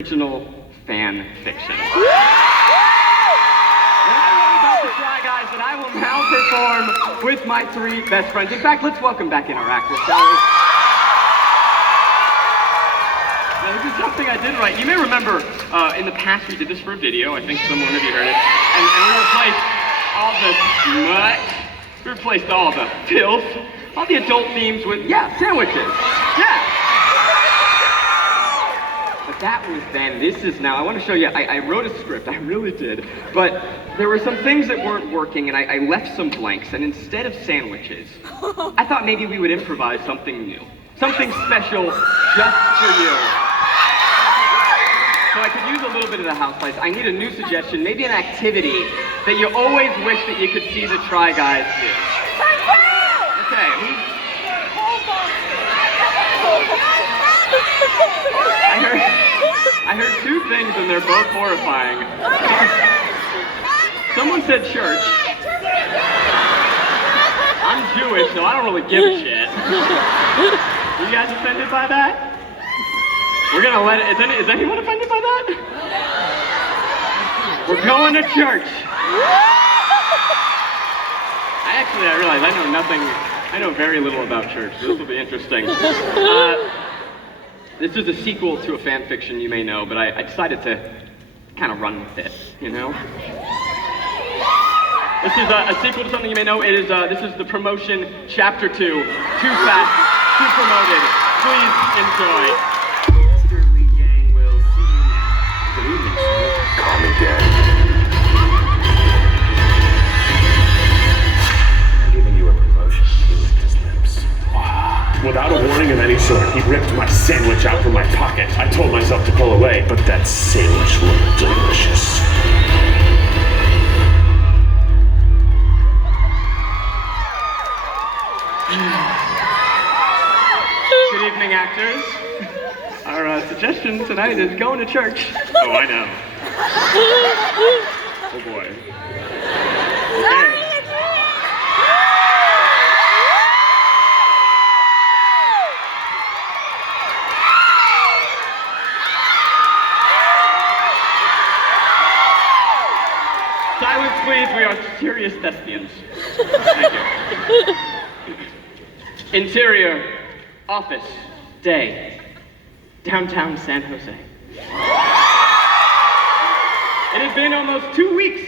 Original fan fiction. When I wrote about the Try Guys that I will now perform with my three best friends. In fact, let's welcome back in our actors, shall we? Now, this is something I did write. You may remember in the past we did this for a video. I think someone of you heard it. And we replaced all the smut. We replaced all the filth, all the adult themes with, sandwiches. Yeah. But that was then. This is now. I want to show you. I wrote a script. I really did. But there were some things that weren't working, and I left some blanks. And instead of sandwiches, I thought maybe we would improvise something new. Something special just for you. So I could use a little bit of the house lights. I need a new suggestion, maybe an activity that you always wish that you could see the Try Guys do. Okay. I heard two things and they're both horrifying. Someone said church. I'm Jewish, so I don't really give a shit. You guys offended by that? We're gonna let it, is anyone offended by that? We're going to church. I realize I know very little about church. This will be interesting. This is a sequel to a fan fiction you may know, but I decided to kind of run with it, you know? This is a sequel to something you may know. This is the promotion Ch.2. Too fast, too promoted. Please enjoy. Mr. Lee Yang will see you now. Good evening, sir. Call me Daddy. I'm giving you a promotion. He licked his lips. Without a warning of any sort, he ripped my sandwich out from my pocket. I told myself to pull away, but that sandwich looked delicious. Good evening, actors. Our suggestion tonight is going to church. Oh, I know. Oh boy. Okay. Silence, please. We are serious thespians. Thank you. Interior, office, day, downtown San Jose. It has been almost 2 weeks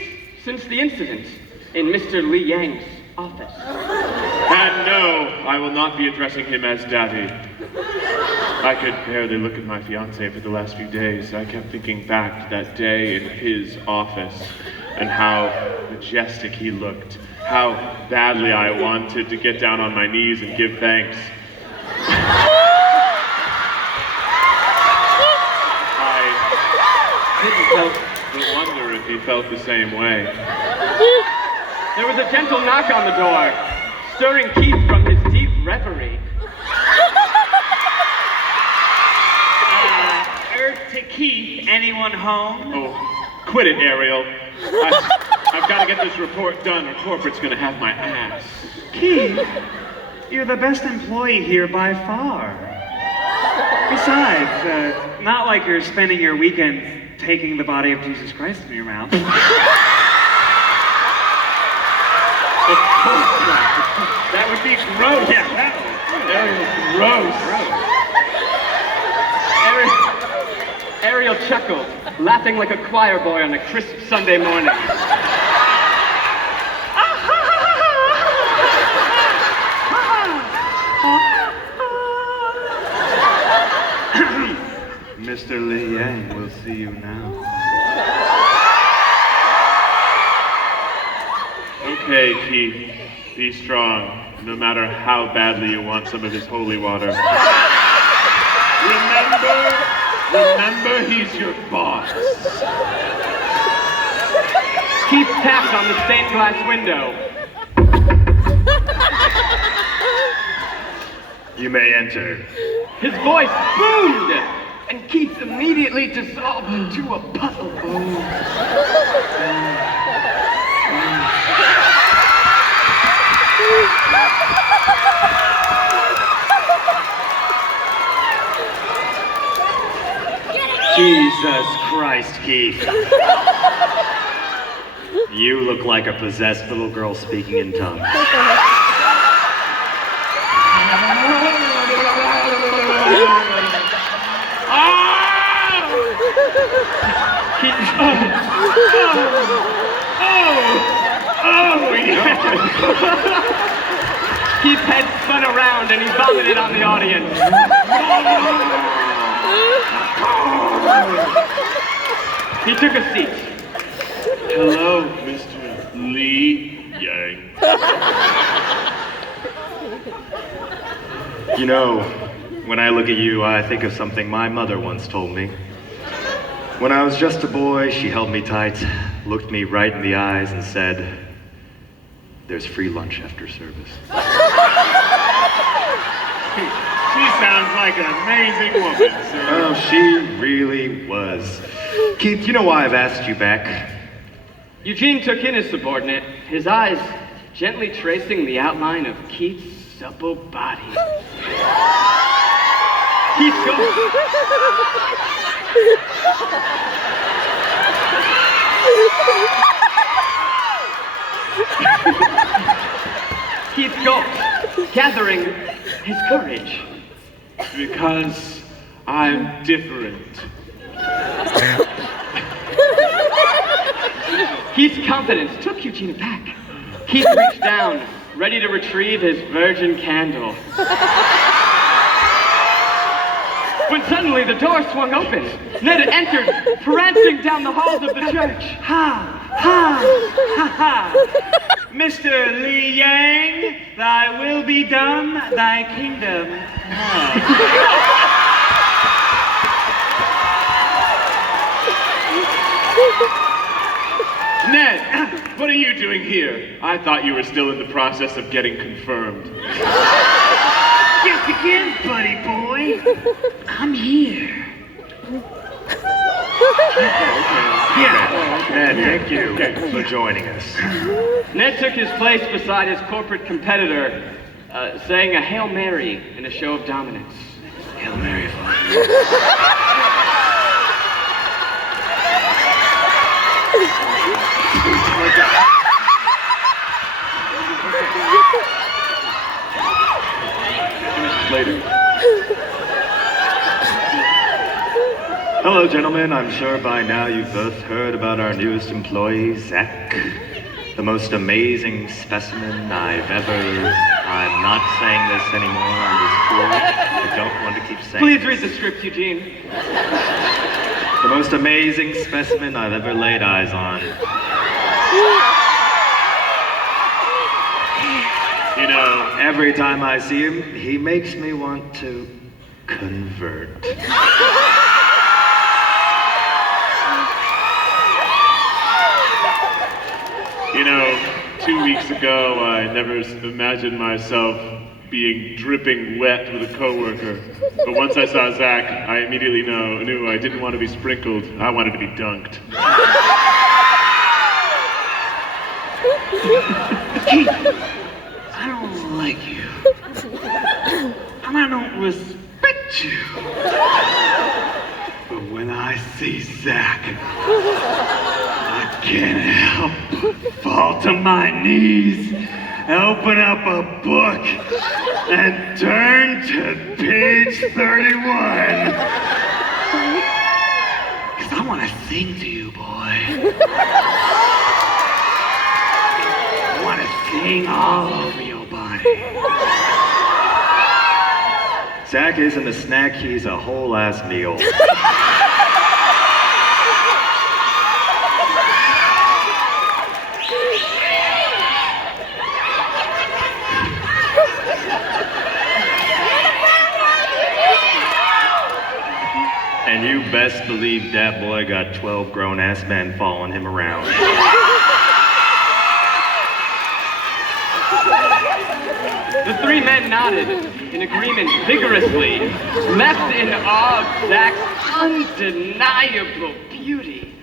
since the incident in Mr. Lee Yang's office. And no, I will not be addressing him as Daddy. I could barely look at my fiancée for the last few days. I kept thinking back to that day in his office and how majestic he looked, how badly I wanted to get down on my knees and give thanks. I couldn't help but wonder if he felt the same way. There was a gentle knock on the door, stirring Keith from his deep reverie. To Keith, anyone home? Oh, quit it, Ariel. I've got to get this report done or corporate's gonna have my ass. Keith, you're the best employee here by far. Besides, not like you're spending your weekends taking the body of Jesus Christ in your mouth. That would be gross. Yeah, that was gross. Ariel chuckled, laughing like a choir boy on a crisp Sunday morning. Mr. Lee Yang will see you now. Okay, Keith, be strong, no matter how badly you want some of his holy water. Remember, he's your boss. Keith tapped on the stained glass window. You may enter. His voice boomed, and Keith immediately dissolved into a puddle. Jesus Christ, Keith. You look like a possessed little girl speaking in tongues. Keith's head spun around and he vomited on the audience. He took a seat. Hello, Mr. Lee Yang. You know, when I look at you, I think of something my mother once told me. When I was just a boy, she held me tight, looked me right in the eyes, and said, "There's free lunch after service." She sounds like an amazing woman, sir. Oh, she really was. Keith, you know why I've asked you back? Eugene took in his subordinate, his eyes gently tracing the outline of Keith's supple body. Keith gulped. Keith gulped, gathering his courage. Because I'm different. Keith's confidence took Eugene aback. Keith reached down, ready to retrieve his virgin candle. When suddenly the door swung open. Ned entered, prancing down the halls of the church. Ha! Ha! Ha! Ha! Mr. Li Yang, thy will be done, thy kingdom come. Ned, what are you doing here? I thought you were still in the process of getting confirmed. Guess again, buddy boy. I'm here. Ned, thank you for joining us. Ned took his place beside his corporate competitor, saying a Hail Mary in a show of dominance. Hail Mary, Father. Later. Hello, gentlemen. I'm sure by now you've both heard about our newest employee, Zach. The most amazing specimen I've ever... I'm not saying this anymore on this tour. I don't want to keep saying Please this. read the script, Eugene. The most amazing specimen I've ever laid eyes on. You know, every time I see him, he makes me want to convert. You know, 2 weeks ago, I never imagined myself being dripping wet with a coworker. But once I saw Zach, I immediately knew I didn't want to be sprinkled. I wanted to be dunked. I don't like you. And I don't respect you. But when I see Zach, I can't help but fall to my knees, open up a book, and turn to page 31. Because I want to sing to you, boy. I want to sing all over your body. Zach isn't a snack, he's a whole-ass meal. And you best believe that boy got 12 grown-ass men following him around. The three men nodded in agreement vigorously, left in awe of Zach's undeniable beauty.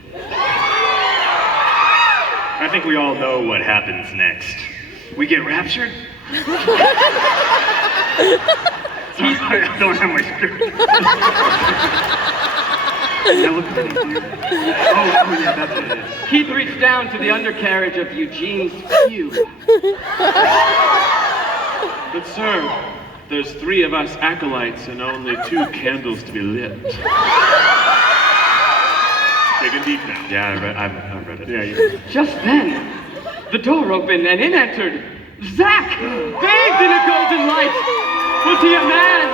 I think we all know what happens next. We get raptured? I don't have my script. Oh, yeah, that's what it is. Keith reached down to the undercarriage of Eugene's pew. But sir, there's 3 of us acolytes and only 2 candles to be lit. Taking deep now. Yeah, I read it. Yeah, you. Just then, the door opened and in entered Zach, bathed in a golden light. Was he a man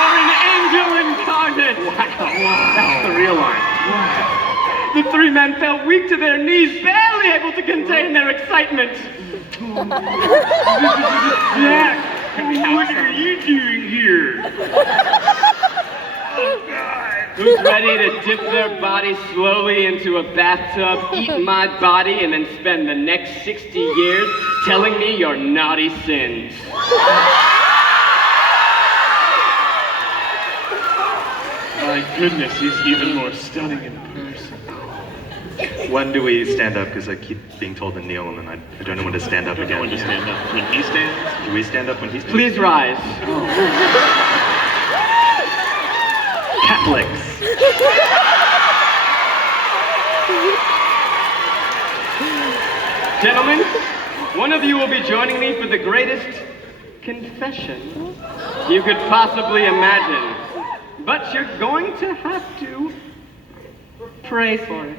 or an angel incarnate? Wow. That's the real line. The 3 men fell weak to their knees, barely able to contain their excitement. Zach, what are you doing here? Oh, God. Who's ready to dip their body slowly into a bathtub, eat my body, and then spend the next 60 years telling me your naughty sins? My goodness, he's even more stunning in person. When do we stand up? Because I keep being told to kneel, and then I don't know when to stand up I don't know again. when to stand up. When he stands? Do we stand up when he stands? Please rise. Catholics. Gentlemen, one of you will be joining me for the greatest confession you could possibly imagine. But you're going to have to pray for it.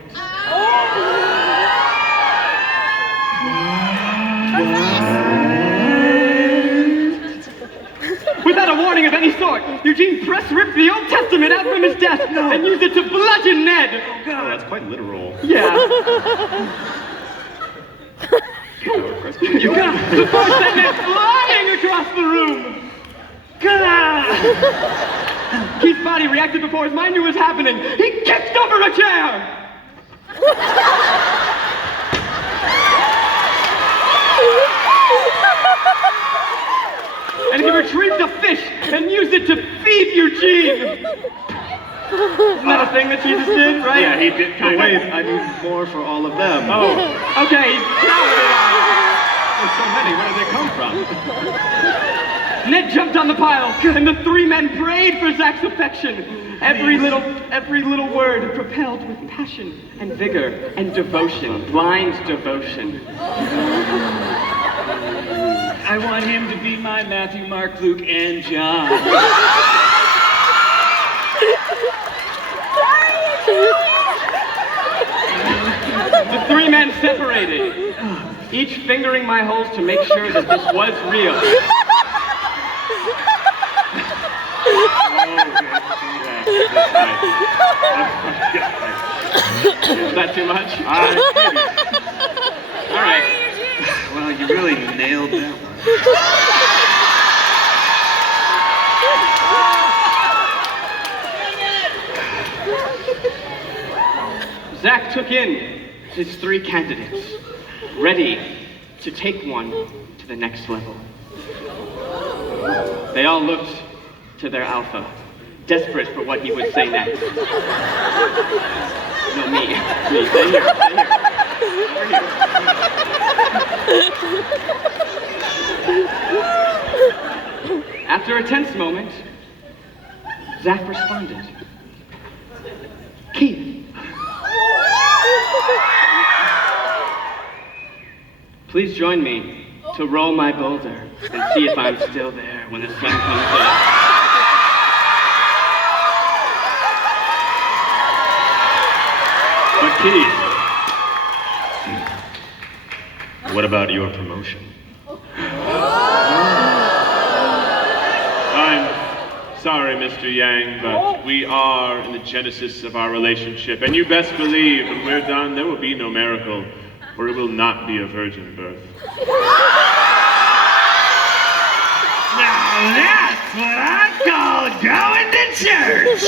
Without a warning of any sort, Eugene press-ripped the Old Testament out from his desk and used it to bludgeon Ned. Oh, that's quite literal. Yeah. You got the force sent Ned flying across the room. Keith's body reacted before his mind knew what was happening. He kicked over a chair. And he retrieved a fish and used it to feed Eugene. Isn't that a thing that Jesus did, right? Yeah, he did kind of. Wait, I need more for all of them. Oh, okay, he's counted it on. There's so many. Where did they come from? Ned jumped on the pile, and the 3 men prayed for Zach's affection. Every little word propelled with passion and vigor and devotion, blind devotion. I want him to be my Matthew, Mark, Luke, and John. The 3 men separated, each fingering my holes to make sure that this was real. Is that too much? All right. Well, you really nailed that one. Zach took in his 3 candidates, ready to take one to the next level. They all looked to their alpha, desperate for what he would say next. No, me. Stay here. Over here. After a tense moment, Zach responded. Keith. Please join me to roll my boulder and see if I'm still there when the sun comes up. But Keith, what about your promotion? I'm sorry, Mr. Yang, but we are in the genesis of our relationship, and you best believe when we're done, there will be no miracle, for it will not be a virgin birth. Now that's what I call going to church.